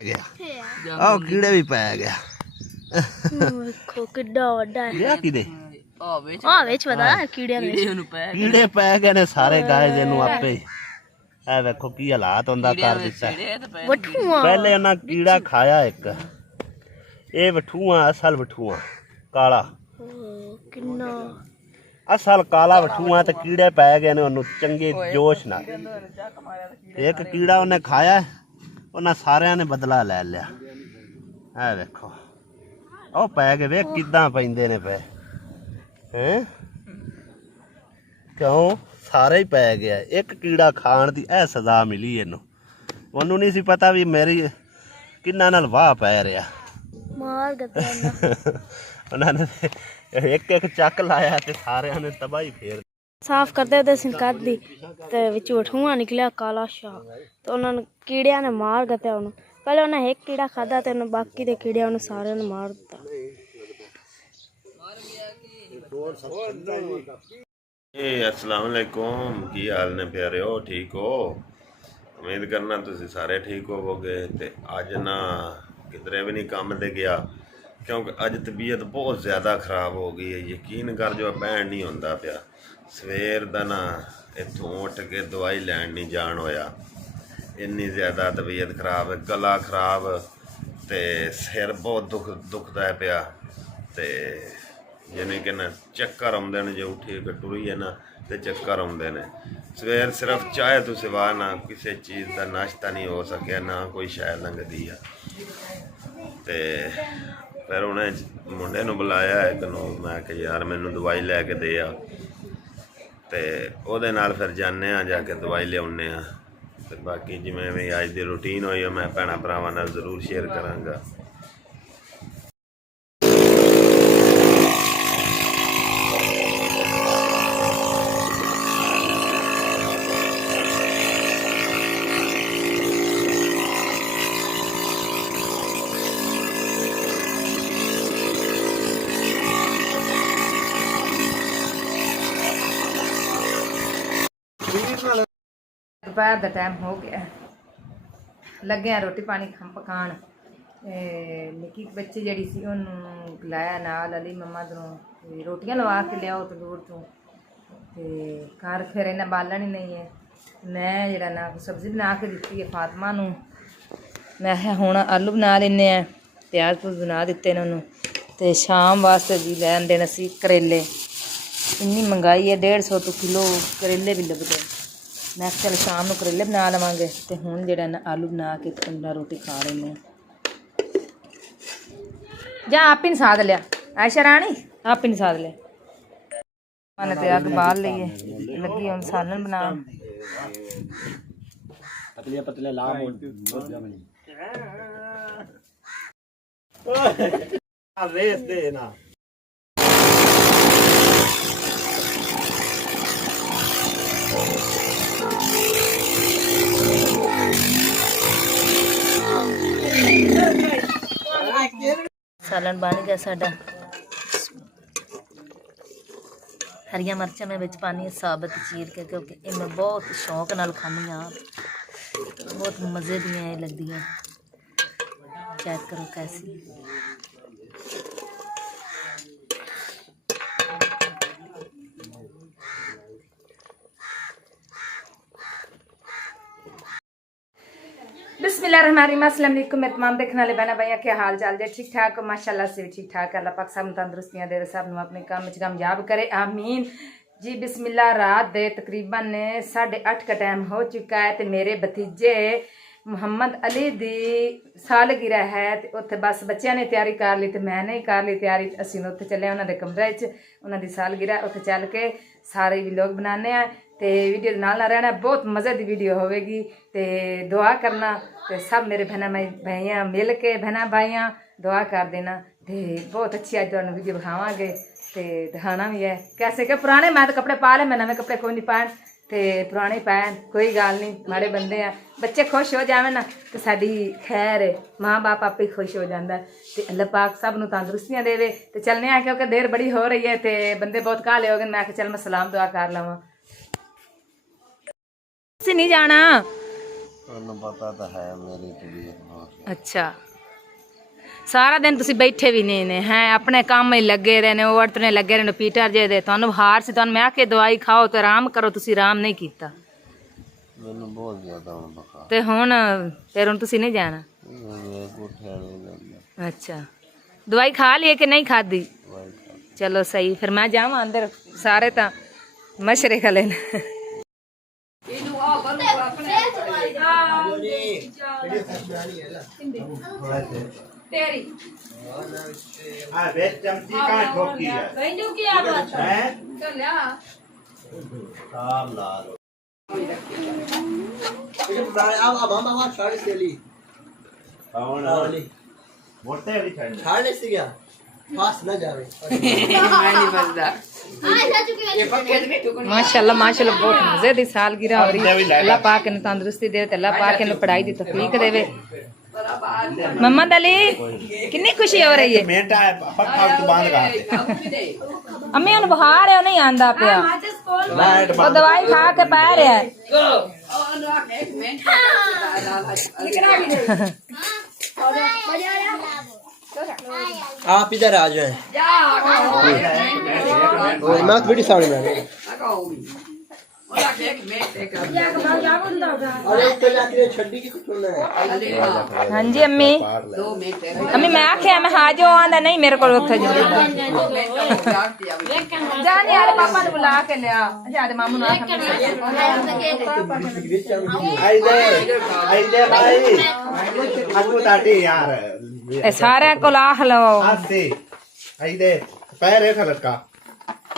गया ओ कीड़े भी पै गया देखो किड्डा वड्डा है गया किदे हां विच पता है कीड़े पै गए ने सारे गाय दे नु आपे ए देखो की हालात हुंदा कर दिता वठूआ पहले उन्हां कीड़ा खाया एक ए वठूआ असल वठूआ काला किन्ना असल काला वठूआ ते कीड़े पै गए ने ओनू चंगे जोश नाल एक कीड़ा उन्हें खाया उन्हें सारिਆਂ ने बदला ले लिया ए देखो ओ पै गए वे किदां पैंदे ने पे हैं क्यों सारे ही पै गया एक कीड़ा खाण दी ए सजा मिली इनू ओनू नहीं सी पता भी मेरी किन्ना नाल वाह पै रहा मार गत्ता उन्होंने एक एक चक लाया ते सारिਆਂ ने तबाही फेर साफ करते ते सिंकात दी ते विच वठूआ निकलिया काला शाह तो उन्होंने कीड़िया ने मार गत्ता उन्हें पहले उन्हें एक कीड़ा खादा ते उन्हें बाकी दे कीड़े उन्हें सारे ने मार दिता अस्सलाम वालेकुम की हाल ने प्यारे हो ठीक हो उम्मीद करना तुसी सारे ठीक होवोगे ते अज ना किधरे भी नहीं काम दे गया क्योंकि अज तबीयत बहुत ज़्यादा ख़राब हो गई है यकीन कर जो बहन नहीं होंदा पिया सवेर दा ना इत्थों उठ के दवाई लैन नहीं जान होया इन्नी ज़्यादा तबीयत ख़राब है गला ख़राब ते सिर बहुत दुखदा है पिया ते यानी कि ना चक्कर आउंदे ने जो उठी के टुरीए ना ते चक्कर आउंदे ने सवेर सिर्फ चाय तो सिवा ना किसी चीज़ का नाश्ता नहीं हो सकिया ना कोई शै लंघदी है ते फिर उन्हें मुंडे नूं बुलाया एक नूं मैं कि यार मैनू दवाई लैके दे आ ते ओहदे नाल फिर जाने जाके दवाई लियाउने ते बाकी जिवें भी अज दी रूटीन होई मैं भैणां भरावां नाल जरूर शेयर करांगा दोपहर का टाइम हो गया लगे हैं रोटी पानी पकाण निक्की बच्ची जी सी उन्होंने लाया नाल अली मम्मा तो रोटियां लवा के लियाओ तंदूर तो घर फिर इन्ना बालन ही नहीं है मैं जरा ना सब्जी बना के दी है फातिमा नूं मैं हुण आलू बना लेने प्याज प्यूज बना दिते इन्होंने तो शाम वास्ते जी लैन देन असी करेले इन्नी महंगाई है 150 तो किलो करेले भी लगते मैं चल शाम को करेले बना लवांगे तो हुण जिहड़ा ना आलू बना के ठंडा रोटी खा लेने जा आप ही साध लिया आयशा रानी आप ही साध लिया मैंने तो अग बाल लीए लगी हम सालन बना पतले पतले लाम रेस दे ना सालन बन गया साडा हरिया मिर्चा मैं विच पानी साबत चीर के क्योंकि ये मैं बहुत शौक नाल खानी हाँ बहुत मज़े दी लगती हैं चेक करो कैसी बिस्मिल्लाहिर्रहमानिर्रहीम अस्सलाम वालेकुम मेरे तमाम देखने वाले बहना भैया क्या हाल चाल जे ठीक ठाक माशाल्लाह से ठीक ठाक अल्लाह पाक सब तंदुरुस्तियां दे सब नूं अपने काम में कामयाब करे आमीन जी बिस्मिल्लाह रात दे तकरीबन 8:30 का टाइम हो चुका है तो मेरे भतीजे मुहम्मद अली दी सालगिरह है तो उत्थे बस बच्चों ने तैयारी कर ली तो मैंने कर ली तैयारी असीं उत्थे चले उन्होंने कमरे च उन्होंने सालगिरह उत्थे चल के सारे व्लॉग बनाने तो वीडियो नाल रहना बहुत मज़े की वीडियो होगी तो दुआ करना तो सब मेरे बहना भाइयाँ मिल के बहना भाइयाँ दुआ कर देना तो बहुत अच्छी अज तुहानूं वीडियो दिखावांगे तो दिखाना भी है कैसे कि पुराने मैं तो कपड़े पा ले मैं नवे कपड़े कोई नहीं पाए तो पुराने पाए कोई गल नहीं माड़े बंदे हैं बच्चे खुश हो जाए ना तो साडी खैर है माँ बाप आप ही खुश हो जाता तो अल्लाह पाक सब नूं तंदुरुस्तियां देवे तो चलने आ क्योंकि देर बड़ी हो रही है तो बंदे बहुत काले हो गए मैं चल मैं सलाम दुआ कर लवां नहीं जाना ਤੁਹਾਨੂੰ ਪਤਾ ਤਾਂ ਹੈ ਮੇਰੀ ਤਬੀਅਤ ਬਹੁਤ ਅੱਛਾ ਸਾਰਾ ਦਿਨ ਤੁਸੀਂ ਬੈਠੇ ਵੀ ਨਹੀਂ ਨੇ ਹੈ ਆਪਣੇ ਕੰਮ ਹੀ ਲੱਗੇ ਰਹੇ ਨੇ ਔਰਤਨੇ ਲੱਗੇ ਰਹੇ ਨੇ ਪੀਟਰ ਜੇ ਦੇ ਤੁਹਾਨੂੰ ਹਾਰ ਸੀ ਤੁਹਾਨੂੰ ਮੈਂ ਕਿ ਦਵਾਈ ਖਾਓ ਤੇ ਆਰਾਮ ਕਰੋ ਤੁਸੀਂ ਆਰਾਮ ਨਹੀਂ ਕੀਤਾ ਮੈਨੂੰ ਬਹੁਤ ਜ਼ਿਆਦਾ ਹੁਣ ਬੁਖਾਰ ਤੇ ਹੁਣ ਫਿਰ ਹੁਣ ਤੁਸੀਂ ਨਹੀਂ ਜਾਣਾ ਮੇਰੇ ਕੋਠੇ ਨਹੀਂ ਜਾਂਦਾ ਅੱਛਾ ਦਵਾਈ ਖਾ ਲਈ ਕਿ ਨਹੀਂ ਖਾਦੀ ਚਲੋ ਸਹੀ ਫਿਰ ਮੈਂ ਜਾਵਾਂ ਅੰਦਰ ਸਾਰੇ ਤਾਂ ਮਸ਼ਰੇ ਖਲੇ ਨੇ तेरी हाँ बेच चमची का ठोकी है बहनों की आवाज हैं तो ला काम ला लो अब हम वहाँ साड़ी से ली कौन मोटे वाली छड़ साड़ी से गया पास न जावे माशाल्लाह माशाल्लाह बहुत मजे दी सालगिरह हो रही अल्लाह पाक ने तंदुरुस्ती दे ते अल्लाह पाक ने पढ़ाई दी तौफीक देवे मोहम्मद अली कितनी खुशी हो रही है मेटा है पक्का तो बांध रहा अम्मी उन बुखार है नहीं आंदा पिया लाइट वो दवाई खा के पा रहा है आप इधर आ जाए मैं थोड़ी साड़ी में अरे उसको जाके छड्डी की कुछ होना है हाँ जी अम्मी अम्मी मैं आख्या मैं हाजो आंदा नहीं मेरे को उठे जाने यार पापा ने बुला के लिया जादे मामू ने आई दे भाई आपको ताटी यार ए सारे को लाह लो आसे आई दे पैर है खलट का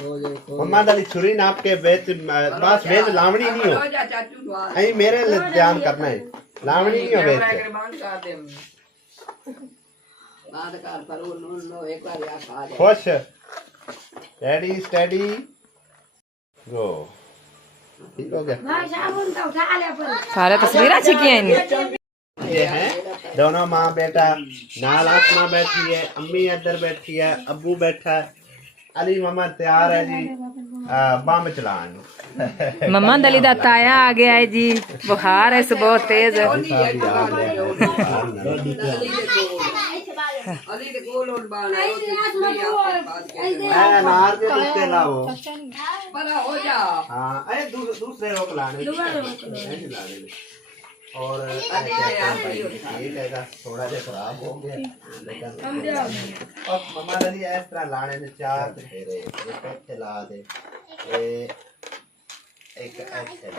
मम्मा दाली छुरी नाप के बेच बस बेच लावणी नहीं हो आई मेरे लिए ध्यान करना है लावणी नहीं हो बेच खुश रेडी स्टडी गो ठीक हो गया सारे तस्वीरें छिकी हैं ये है दोनों माँ बेटा नाल आसमां बैठी है अम्मी इधर बैठी है अब्बू बैठा है अली मामा तैयार है जी बम चलान मम्मा दली दा ताया आ गया है जी बुखार है इसे बहुत तेज है नार के कुत्ते लाओ हाँ अरे दूसरे रोक लाने और थोड़ा सा खराब हो गया लेकिन और मम्मा दली इस तरह लाने ने चार फेरे एक ऐसे ला दे एक ऐसे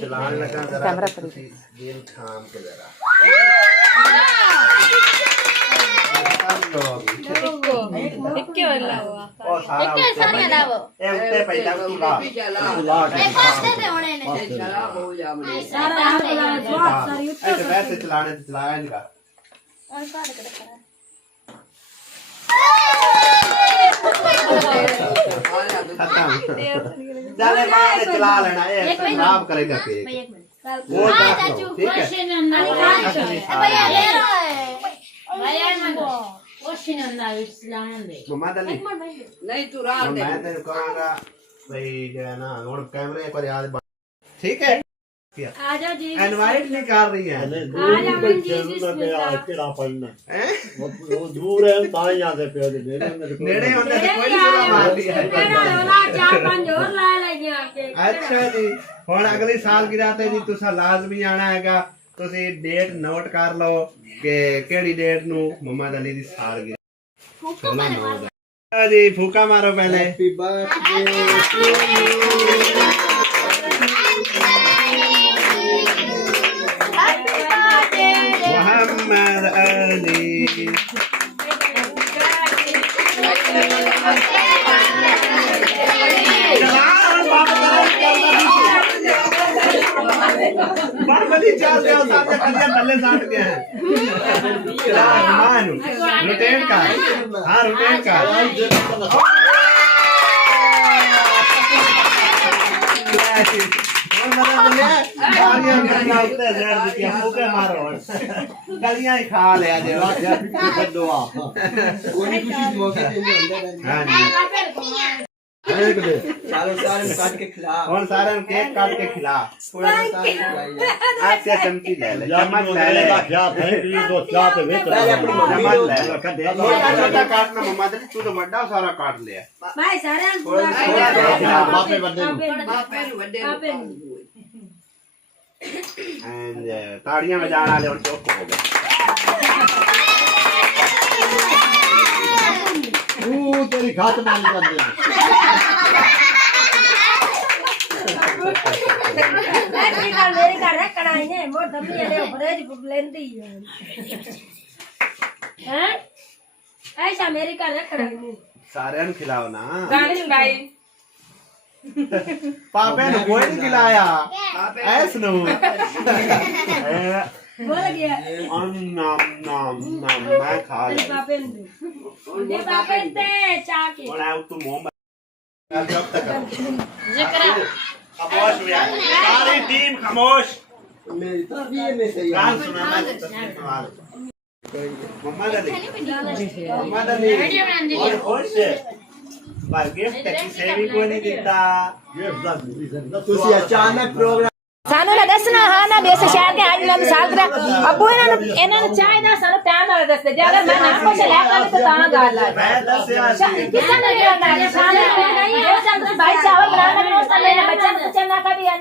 चलान लगा जरा दिल थाम के जरा ओ सारा उत्ते पैदा तू ला ऐसे वैसे चलाने से चलाया इनका चले मैं चला लेना ये खराब करेगा पेट वो ठीक है मम्मा दली नहीं तू रात दे मैं तेरे को कहूंगा भाई जो है ना और कैमरे एक बार याद ठीक है आजा जी इनवाइट नहीं कर रही है वो दूर है ताई यहाँ से पे नेड़े होने से कोई नहीं मार रही है अच्छा जी ਹੁਣ ਅਗਲੀ ਸਾਲ ਕੀ ਰਾਤ ਹੈ ਜੀ ਤੁਸੀਂ ਲਾਜ਼ਮੀ ਆਣਾ ਹੈਗਾ ਤੁਸੀਂ ਡੇਟ ਨੋਟ ਕਰ ਲਓ ਕਿ ਕਿਹੜੀ ਡੇਟ ਨੂੰ ਮੁਹੰਮਦ ਅਲੀ ਦੀ ਸਾਲਗਿਰਾ ਚਲੋ ਨੋਟ ਜੀ ਫੂਕਾ ਮਾਰੋ ਪਹਿਲੇ हैप्पी बर्थडे मुहम्मद अली बाबली चल रहे हो सामने कलियां बल्ले साट गए हैं चला मानो रोटेट का हां रोटेट का गलियां ही खा लिया जे कोई खुशी मौके पे नहीं होता हाँ जी एक दे चलो सारे काट के खिला ਹੁਣ ਸਾਰਿਆਂ ਨੂੰ ਕੇਕ ਕੱਟ ਕੇ ਖਿਲਾ थोड़ा सा सारे खिलाइए ਆਸਿਆ ਚਮਚੀ ਲੈ ਲੈ जब चम्मच मैं ले ले लेगा क्या थैंक यू तो क्या तो वे पहले अपनी मम्मी चम्मच को ले ले रखा दे छोटा छोटा काटना मम्मा तेरी तू तो बड़ा सारा काट लिया भाई सारे बापे बंदे नु बापे वड्डे एंड ताड़ियां बजाने वाले और चुप हो गए तेरी खात मान बंदे मेरे घर कढ़ाई ने मोर दम्मी ले भरेज लेंदी है ऐसा मेरे घर कढ़ाई ने सारे ਨੂੰ ਖਿਲਾਓ ਨਾ गाड़ी भाई ਪਾਪੇ ਨੂੰ ਕੋਈ ਨਹੀਂ ਖਿਲਾਇਆ ਐਸ ਨੂੰ बोल गया ਨਾਮ ਨਾਮ ਨਾਮ ਮੈਂ ਖਾ ਲਿਆ पापे ने ये पापे ने चाके ਹੁਣ ਆ ਤੂੰ ਮੂੰਹ जब तक खामोश हो यार सारी टीम खामोश मेरी तस्वीर में सही गान सुना मैं मम्मा दली मम्मा दली और खुश पर गिफ्ट किसी भी को नहीं देता ये तुसी अचानक प्रोग्राम ਸਾਨੂੰ ਨਾ ਦੱਸਣਾ ਹਾਂ ਨਾ ਬੇਸ ਸ਼ਹਿਰ ਕੇ ਅੱਜ ਨਾ ਸਾਲਗਰਾ ਅੱਬੂ ਇਹਨਾਂ ਨੂੰ ਚਾਹੀਦਾ ਸਾਨੂੰ ਟਾਈਮ ਨਾਲ ਦੱਸ ਦੇ ਜੇ ਅਗਰ ਮੈਂ ਨਾ ਕੁਛ ਲੈ ਕੇ ਤਾਂ ਗੱਲ ਆ मैं दस यार कितना लगे ना शाम में नहीं है चंद्र भाई चावल बनाना भी उसका लेना बच्चा बच्चा ना का भी है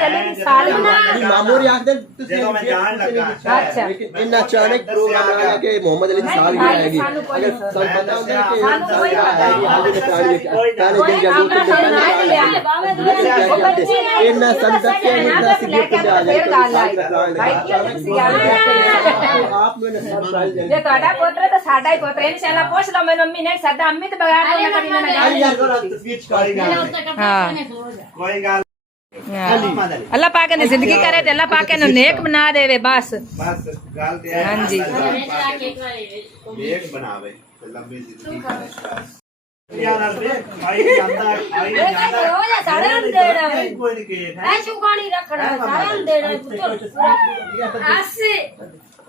अगले साल में मामूर याद है तुसी ਜਦੋਂ ਮੈਂ ਜਾਣ ਲੱਗਾ अच्छा लेकिन इन अचानक प्रोग्राम आया कि मोहम्मद अली की सालगिरह आएगी अगर सन पता होता है कि सानू कोई पता नहीं। आगे के पहले दिन जरूर इन सन तक के गिफ्ट आ जाए आप मैंने सरप्राइज दे ਜੇ ਤੁਹਾਡਾ ਪੁੱਤਰ ਤਾਂ ਸਾਡਾ ਹੀ ਪੁੱਤਰ ਇਨਸ਼ਾਅੱਲਾ ਪੁੱਛ ਲਓ ਮੈਨੂੰ ਅੰਮੀ ਨੇ ਸਾਡਾ ਅੰਮੀ ਤੇ ਬਗੈਰ ਤੋਂ ਕਦੀ ਨਾ अरे यार जरा तस्वीर कोई चिपका गाल कोई गाल मम्मा दली ਅੱਲਾਹ ਪਾਕ ਨੇ ਜ਼ਿੰਦਗੀ ਕਰੇ ਤੇ ਅੱਲਾਹ ਪਾਕ ਨੂੰ ਨੇਕ ਬਣਾ ਦੇਵੇ ਬਸ बस गाल ते है हाँ जी। एक बनावे लंबी जिंदगी यार देख भाई ਜਾਂਦਾ भाई ਜਾਂਦਾ हो जा सारे हम देना है कोई नहीं केक है ऐ शुगानी रखना सारे हम देना है पुत्र आसे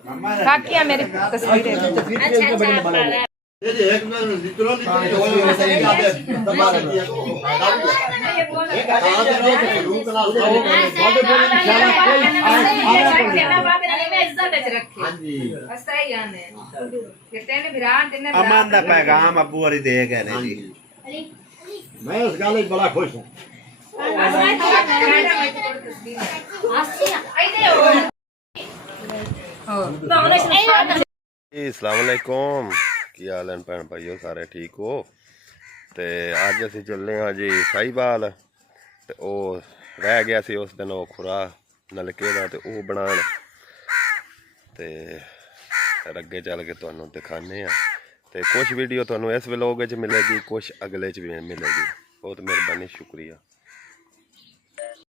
मम्मा ਕਾਕੀਆਂ ਮੇਰੀ ਤਸਵੀਰ तस्वीर के ऊपर बड़े बना ये एक में जितरो अमन दा पैगाम अब्बू वाली दे गए ने जी मैं उस गाले बड़ा खुश हूं ਅਸਲਾਮੁਅਲੈਕੁਮ ਕੀ ਹਾਲ ਹੈ ਭੈਣ ਭਾਈਓ ਸਾਰੇ ਠੀਕ ਹੋ ਤੇ ਅੱਜ ਅਸੀਂ ਚੱਲੇ ਹਾਂ ਜੀ ਸਾਈਵਾਲ ਤੇ ਉਹ ਰਹਿ ਗਿਆ ਸੀ ਉਸ ਦਿਨ ਉਹ ਖੁਰਾ ਨਲਕੇ ਦਾ ਤੇ ਉਹ ਬਣਾਉਣ ਤੇ ਫਿਰ ਅੱਗੇ ਚੱਲ ਕੇ ਤੁਹਾਨੂੰ ਦਿਖਾਣੇ ਆ ਤੇ ਕੁਝ ਵੀਡੀਓ ਤੁਹਾਨੂੰ ਇਸ ਵਲੋਗ ਵਿੱਚ ਮਿਲੇਗੀ ਕੁਝ ਅਗਲੇ ਚ ਵੀ ਮਿਲੇਗੀ ਬਹੁਤ ਮਿਹਰਬਾਨੀ ਸ਼ੁਕਰੀਆ।